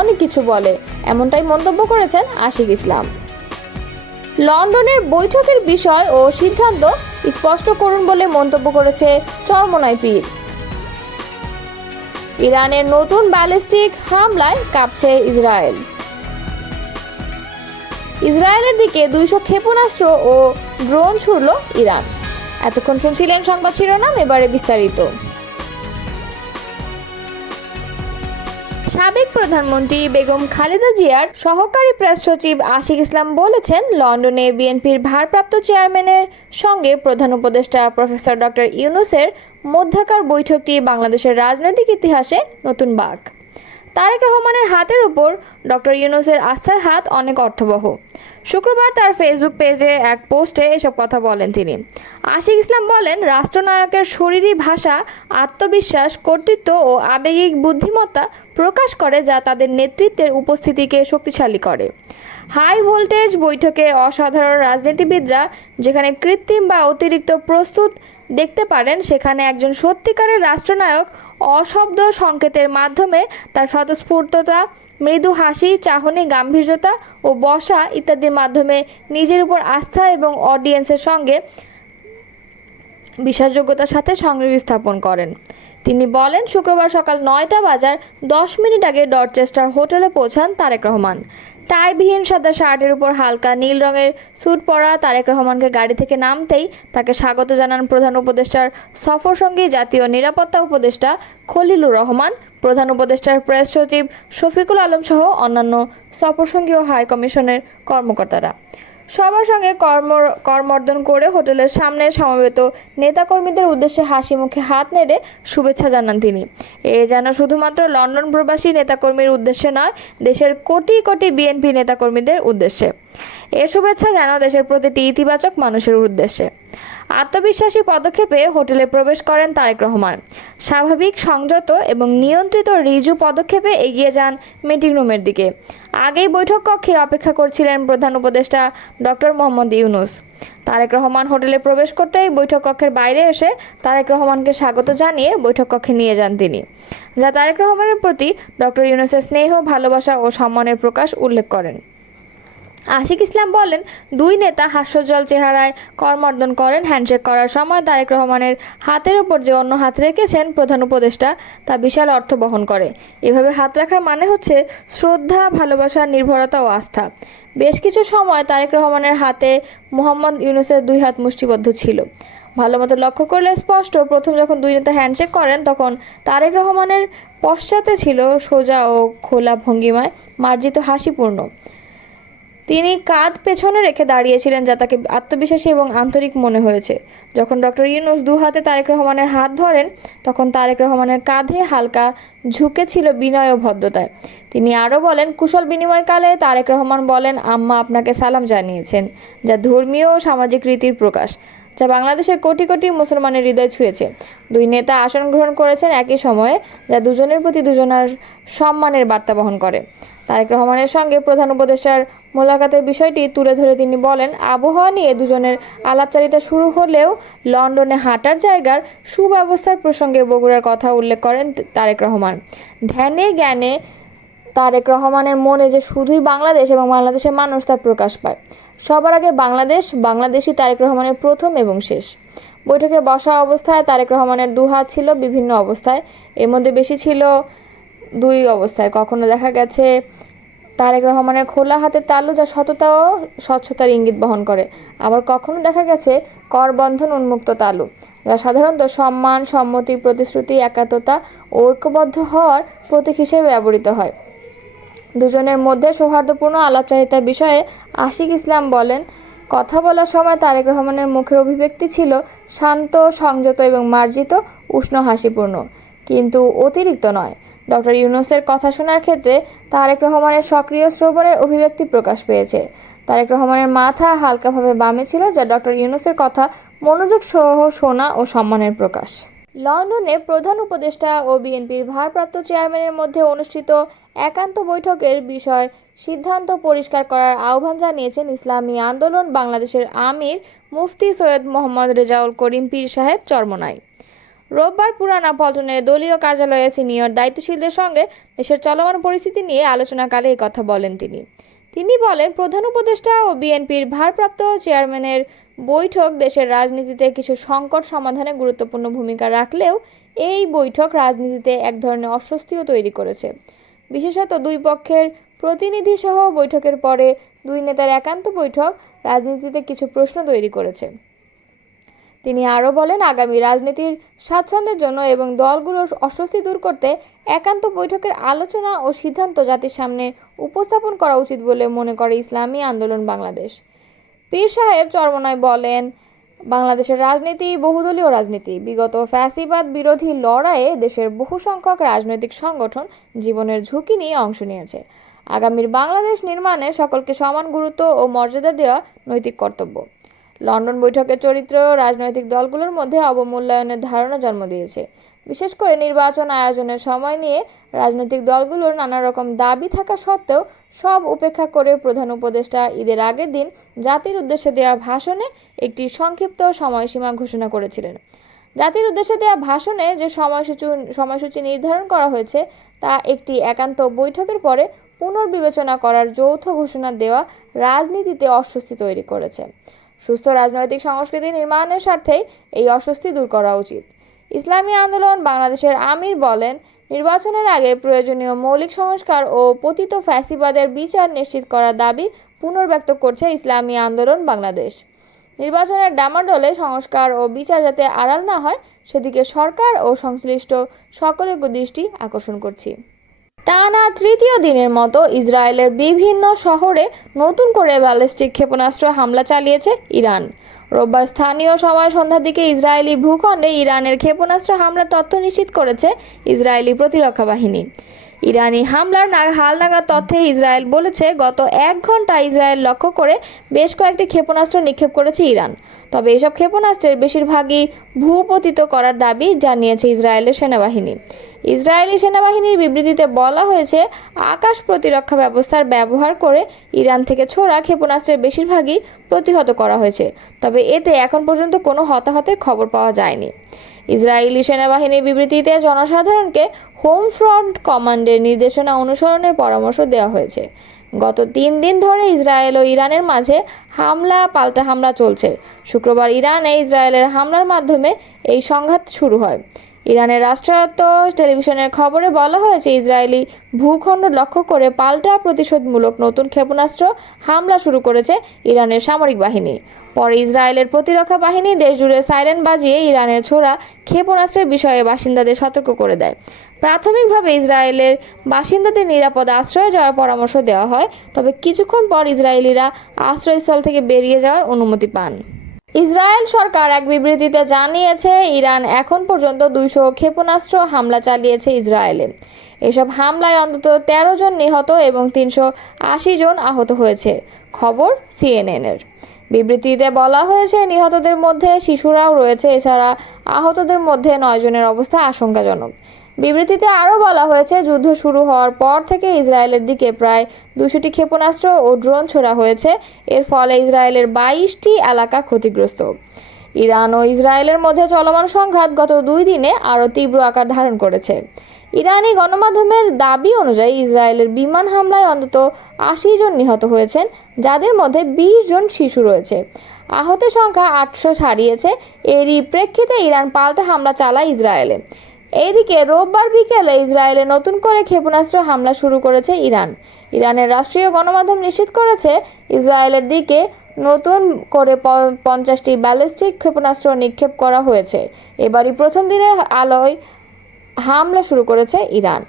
অনেক কিছু বলে, এমনটাই মন্তব্য করেছেন আশিক ইসলাম। লন্ডনের বৈঠকের বিষয় ও সিদ্ধান্ত স্পষ্ট করুন বলে মন্তব্য করেছে চরমোনাই পীর। ইরানের নতুন ব্যালিস্টিক হামলায় কাঁপছে ইসরায়েল। ইসরায়েলের দিকে 200 ক্ষেপণাস্ত্র ও ড্রোন ছুড়ল ইরান। এতক্ষণ শুনছিলেন সংবাদ শিরোনাম, এবারে বিস্তারিত। সাবেক প্রধানমন্ত্রী বেগম খালেদা জিয়ার সহকারী প্রেস সচিব আশিক ইসলাম বলেছেন, লন্ডনে বিএনপির ভারপ্রাপ্ত চেয়ারম্যানের সঙ্গে প্রধান উপদেষ্টা প্রফেসর ডক্টর ইউনূসের মধ্যকার বৈঠকটি বাংলাদেশের রাজনৈতিক ইতিহাসে নতুন বাঁক। তারেক রহমানের হাতের উপর ডক্টর ইউনূসের আস্থার হাত অনেক অর্থবহ। শুক্রবার তার ফেসবুক পেজে এক পোস্টে এসব কথা বলেন তিনি। আশিক ইসলাম বলেন, রাষ্ট্রনায়কের শরীরী ভাষা আত্মবিশ্বাস, কর্তৃত্ব ও আবেগিক বুদ্ধিমত্তা প্রকাশ করে, যা তাদের নেতৃত্বের উপস্থিতিকে শক্তিশালী করে। হাই ভোল্টেজ বৈঠকে অসাধারণ রাজনীতিবিদরা যেখানে কৃত্রিম বা অতিরিক্ত প্রস্তুত দেখতে পারেন, সেখানে একজন সত্যিকারের রাষ্ট্রনায়ক অশব্দ সংকেতের মাধ্যমে তার স্বতঃস্ফূর্ততা, মৃদু হাসি, চাহনি, গাম্ভীর্যতা ও বসা ইত্যাদির মাধ্যমে নিজের উপর আস্থা এবং অডিয়েন্সের সঙ্গে বিশ্বাসযোগ্যতার সাথে সংযোগ স্থাপন করেন। তিনি বলেন, শুক্রবার সকাল 9টা বাজার 10 মিনিট আগে ডরচেস্টার হোটেলে পৌঁছান তারেক রহমান। টাইবিহীন সাদা শার্টের উপর হালকা নীল রঙের স্যুট পরা তারেক রহমানকে গাড়ি থেকে নামতেই তাকে স্বাগত জানান প্রধান উপদেষ্টার সফরসঙ্গী জাতীয় নিরাপত্তা উপদেষ্টা খলিলুর রহমান, প্রধান উপদেষ্টার প্রেস সচিব শফিকুল আলম সহ অন্যান্য সফরসঙ্গী ও হাই কমিশনের কর্মকর্তারা। সবার সঙ্গে করমর্দন করে হোটেলের সামনে সমবেত নেতাকর্মীদের উদ্দেশ্যে হাসি মুখে হাত নেড়ে শুভেচ্ছা জানান তিনি। এ যেন শুধুমাত্র লন্ডন প্রবাসী নেতাকর্মীর উদ্দেশ্যে নয়, দেশের কোটি কোটি বিএনপি নেতাকর্মীদের উদ্দেশ্যে। এ শুভেচ্ছা যেন দেশের প্রতিটি ইতিবাচক মানুষের উদ্দেশ্যে। আত্মবিশ্বাসী পদক্ষেপে হোটেলে প্রবেশ করেন তারেক রহমান। স্বাভাবিক, সংযত এবং নিয়ন্ত্রিত ঋজু পদক্ষেপে এগিয়ে যান মিটিং রুমের দিকে। আগেই বৈঠক কক্ষে অপেক্ষা করছিলেন প্রধান উপদেষ্টা ডক্টর মোহাম্মদ ইউনূস। তারেক রহমান হোটেলে প্রবেশ করতেই বৈঠক কক্ষের বাইরে এসে তারেক রহমানকে স্বাগত জানিয়ে বৈঠক কক্ষে নিয়ে যান তিনি, যা তারেক রহমানের প্রতি ডক্টর ইউনূসের স্নেহ, ভালোবাসা ও সম্মানের প্রকাশ উল্লেখ করেন। আশিক ইসলাম বলেন, দুই নেতা হাস্যোজ্জ্বল চেহারায় করমর্দন করেন। হ্যান্ডশেক করার সময় তারেক রহমানের হাতের উপর যে অন্য হাত রেখেছেন প্রধান উপদেষ্টা, তা বিশাল অর্থ বহন করে। এভাবে হাত রাখার মানে হচ্ছে শ্রদ্ধা, ভালোবাসা, নির্ভরতা ও আস্থা। বেশ কিছু সময় তারেক রহমানের হাতে মোহাম্মদ ইউনূসের দুই হাত মুষ্টিবদ্ধ ছিল। ভালোমতো লক্ষ্য করলে স্পষ্ট, প্রথম যখন দুই নেতা হ্যান্ডশেক করেন তখন তারেক রহমানের পশ্চাতে ছিল সোজা ও খোলা ভঙ্গিমায় মার্জিত হাসিপূর্ণ। তিনি কাঁধ পেছনে রেখে দাঁড়িয়েছিলেন, যা তাকে আত্মবিশ্বাসী এবং আন্তরিক মনে হয়েছে। যখন ডক্টর ইউনূস দু হাতে তারেক রহমানের হাত ধরেন, তখন তারেক রহমানের কাঁধে হালকা ঝুঁকে ছিল বিনয় ও ভদ্রতায়। তিনি আরও বলেন, কুশল বিনিময়কালে তারেক রহমান বলেন, আম্মা আপনাকে সালাম জানিয়েছেন, যা ধর্মীয় ও সামাজিক রীতির প্রকাশ, যা বাংলাদেশের কোটি কোটি মুসলমানের হৃদয় ছুঁয়েছে। দুই নেতা আসন গ্রহণ করেছেন একই সময়ে, যা দুজনের প্রতি দুজনের সম্মানের বার্তা বহন করে। তারেক রহমানের সঙ্গে প্রধান উপদেষ্টার মোলাকাতের বিষয়টি তুলে ধরে তিনি বলেন, আবহাওয়া নিয়ে দুজনের আলাপচারিতা শুরু হলেও লন্ডনে হাঁটার জায়গার সুব্যবস্থার প্রসঙ্গে বগুড়ার কথা উল্লেখ করেন তারেক রহমান। ধ্যানে জ্ঞানে তারেক রহমানের মনে যে শুধুই বাংলাদেশ এবং বাংলাদেশের মানুষ, তা প্রকাশ পায়। সবার আগে বাংলাদেশ, বাংলাদেশই তারেক রহমানের প্রথম এবং শেষ। বৈঠকে বসা অবস্থায় তারেক রহমানের দু হাত ছিল বিভিন্ন অবস্থায়, এর মধ্যে বেশি ছিল দুই অবস্থায়। কখনো দেখা গেছে তারেক রহমানের খোলা হাতের তালু, যা সততা ও স্বচ্ছতার ইঙ্গিত বহন করে। আবার কখনো দেখা গেছে করবন্ধন উন্মুক্ত তালু, যা সাধারণত সম্মান, সম্মতি, প্রতিশ্রুতি, একাত্মতা ও ঐক্যবদ্ধ হওয়ার প্রতীক হিসেবে ব্যবহৃত হয়। দুজনের মধ্যে সৌহার্দ্যপূর্ণ আলাপচারিতার বিষয়ে আশিক ইসলাম বলেন, কথা বলার সময় তারেক রহমানের মুখের অভিব্যক্তি ছিল শান্ত, সংযত এবং মার্জিত, উষ্ণ, হাসিপূর্ণ, কিন্তু অতিরিক্ত নয়। ডক্টর ইউনূসের কথা শোনার ক্ষেত্রে তারেক রহমানের সক্রিয় শ্রবণের অভিব্যক্তি প্রকাশ পেয়েছে। তারেক রহমানের মাথা হালকাভাবে বামে ছিল, যা ডক্টর ইউনূসের কথা মনোযোগ সহ শোনা ও সম্মানের প্রকাশ। লন্ডনে প্রধান উপদেষ্টা ও বিএনপির ভারপ্রাপ্ত চেয়ারম্যানের মধ্যে অনুষ্ঠিত একান্ত বৈঠকের বিষয় সিদ্ধান্ত পরিষ্কার করার আহ্বান জানিয়েছেন ইসলামী আন্দোলন বাংলাদেশের আমির মুফতি সৈয়দ মোহাম্মদ রেজাউল করিম পীর সাহেব চরমোনাই। রোববার পুরানা পল্টনের দলীয় কার্যালয়ে সিনিয়র দায়িত্বশীলদের সঙ্গে দেশের চলমান পরিস্থিতি নিয়ে আলোচনাকালে এই কথা বলেন তিনি বলেন, প্রধান উপদেষ্টা ও বিএনপির ভারপ্রাপ্ত চেয়ারম্যানের বৈঠক দেশের রাজনীতিতে কিছু সংকট সমাধানে গুরুত্বপূর্ণ ভূমিকা রাখলেও এই বৈঠক রাজনীতিতে এক ধরনের অস্বস্তিও তৈরি করেছে। বিশেষত দুই পক্ষের প্রতিনিধি সহ বৈঠকের পরে দুই নেতার একান্ত বৈঠক রাজনীতিতে কিছু প্রশ্ন তৈরি করেছে। তিনি আরও বলেন, আগামী রাজনীতির স্বাচ্ছন্দ্যের জন্য এবং দলগুলোর অস্বস্তি দূর করতে একান্ত বৈঠকের আলোচনা ও সিদ্ধান্ত জাতির সামনে উপস্থাপন করা উচিত বলে মনে করে ইসলামী আন্দোলন বাংলাদেশ। পীর সাহেব চরমনায় বলেন, বাংলাদেশের রাজনীতি বহুদলীয় রাজনীতি। বিগত ফ্যাসিবাদ বিরোধী লড়াইয়ে দেশের বহু সংখ্যক রাজনৈতিক সংগঠন জীবনের ঝুঁকি নিয়ে অংশ নিয়েছে। আগামীর বাংলাদেশ নির্মাণে সকলকে সমান গুরুত্ব ও মর্যাদা দেওয়া নৈতিক কর্তব্য। লন্ডন বৈঠকের চরিত্র রাজনৈতিক দলগুলোর মধ্যে অবমূল্যায়নের ধারণা জন্ম দিয়েছে। বিশেষ করে নির্বাচন আয়োজনের সময় নিয়ে রাজনৈতিক দলগুলোর নানা রকম দাবি থাকা সত্ত্বেও সব উপেক্ষা করে প্রধান উপদেষ্টা ঈদের আগের দিন জাতির উদ্দেশ্যে দেওয়া ভাষণে একটি সংক্ষিপ্ত সময়সীমা ঘোষণা করেছিলেন। জাতির উদ্দেশ্যে দেওয়া ভাষণে যে সময়সূচি নির্ধারণ করা হয়েছে তা একটি একান্ত বৈঠকের পরে পুনর্বিবেচনা করার যৌথ ঘোষণা দেওয়া রাজনীতিতে অস্বস্তি তৈরি করেছে। সুস্থ রাজনৈতিক সংস্কৃতি নির্মাণের স্বার্থেই এই অস্বস্তি দূর করা উচিত। ইসলামী আন্দোলন বাংলাদেশের আমির বলেন, নির্বাচনের আগে প্রয়োজনীয় মৌলিক সংস্কার ও পতিত ফ্যাসিবাদের বিচার নিশ্চিত করার দাবি পুনর্ব্যক্ত করছে ইসলামী আন্দোলন বাংলাদেশ। নির্বাচনের ডামাডোলে সংস্কার ও বিচার যাতে আড়াল না হয় সেদিকে সরকার ও সংশ্লিষ্ট সকলের দৃষ্টি আকর্ষণ করছি। টানা তৃতীয় দিনের মতো ইসরায়েলের বিভিন্ন শহরে নতুন করে ব্যালিস্টিক ক্ষেপণাস্ত্র হামলা চালিয়েছে ইরান। রোববার স্থানীয় সময় সন্ধ্যার দিকে ইসরায়েলি ভূখণ্ডে ইরানের ক্ষেপণাস্ত্র হামলার তথ্য নিশ্চিত করেছে ইসরায়েলি প্রতিরক্ষা বাহিনী। ইরানি হামলার হালনাগাদ তথ্যে ইসরায়েল বলেছে, গত 1 ঘন্টা ইসরায়েল লক্ষ্য করে বেশ কয়েকটি ক্ষেপণাস্ত্র নিক্ষেপ করেছে ইরান। তবে এসব ক্ষেপণাস্ত্রের বেশিরভাগই ভূপতিত করার দাবি জানিয়েছে ইসরায়েলের সেনাবাহিনী। ইসরায়েলি সেনাবাহিনীর বিবৃতিতে বলা হয়েছে, আকাশ প্রতিরক্ষা ব্যবস্থার ব্যবহার করে ইরান থেকে ছোড়া ক্ষেপণাস্ত্রের বেশিরভাগই প্রতিহত করা হয়েছে। তবে এতে এখন পর্যন্ত কোনো হতাহতের খবর পাওয়া যায়নি। ইসরায়েলি সেনাবাহিনীর বিবৃতিতে জনসাধারণকে হোম ফ্রন্ট কমান্ডের নির্দেশনা অনুসরণের পরামর্শ দেওয়া হয়েছে। গত 3 দিন ধরে ইসরায়েল ও ইরানের মাঝে পাল্টা হামলা চলছে। শুক্রবার ইরানে ইসরায়েলের হামলার মাধ্যমে এই সংঘাত শুরু হয়। ইরানের রাষ্ট্রায়ত্ত টেলিভিশনের খবরে বলা হয়েছে, ইসরায়েলি ভূখণ্ড লক্ষ্য করে পাল্টা প্রতিশোধমূলক নতুন ক্ষেপণাস্ত্র হামলা শুরু করেছে ইরানের সামরিক বাহিনী। পরে ইসরায়েলের প্রতিরক্ষা বাহিনী দেশজুড়ে সাইরেন বাজিয়ে ইরানের ছোড়া ক্ষেপণাস্ত্রের বিষয়ে বাসিন্দাদের সতর্ক করে দেয়। প্রাথমিকভাবে ইসরায়েলের বাসিন্দাদের নিরাপদ আশ্রয়ে যাওয়ার পরামর্শ দেওয়া হয়, তবে কিছুক্ষণ পর ইসরায়েলিরা আশ্রয়স্থল থেকে বেরিয়ে যাওয়ার অনুমতি পান। ইসরায়েল সরকার এক বিবৃতিতে জানিয়েছে, ইরান এখন পর্যন্ত 200 ক্ষেপণাস্ত্র হামলা চালিয়েছে ইসরায়েলে। এসব হামলায় অন্তত 13 জন নিহত এবং 380 জন আহত হয়েছে, খবর CNN-এর। বিবৃতিতে বলা হয়েছে, নিহতদের মধ্যে শিশুরাও রয়েছে। এছাড়া আহতদের মধ্যে 9 জনের অবস্থা আশঙ্কাজনক। বিবৃতিতে আরও বলা হয়েছে, যুদ্ধ শুরু হওয়ার পর থেকে ইসরায়েলের দিকে প্রায় 200টি ক্ষেপণাস্ত্র ও ড্রোন ছোড়া হয়েছে। এর ফলে ইসরায়েলের 22টি এলাকা ক্ষতিগ্রস্ত। ইরান ও ইসরায়েলের মধ্যে চলমান সংঘাত গত 2 দিনে আরও তীব্র আকার ধারণ করেছে। ইরানি গণমাধ্যমের দাবি অনুযায়ী ইসরায়েলের বিমান হামলায় অন্তত 80 জন নিহত হয়েছেন, যাদের মধ্যে 20 জন শিশু রয়েছে। আহতের সংখ্যা 800 ছাড়িয়েছে। এরই প্রেক্ষিতে ইরান পাল্টা হামলা চালায় ইসরায়েলে। এদিকে রোববার বিকেলে ইসরায়েলে নতুন করে ক্ষেপণাস্ত্র হামলা শুরু করেছে ইরান। ইরানের রাষ্ট্রীয় গণমাধ্যম নিশ্চিত করেছে, ইসরায়েলের দিকে নতুন করে 50টি ব্যালিস্টিক ক্ষেপণাস্ত্র নিক্ষেপ করা হয়েছে। এবারই প্রথম দিনের আলোয় হামলা শুরু করেছে ইরান।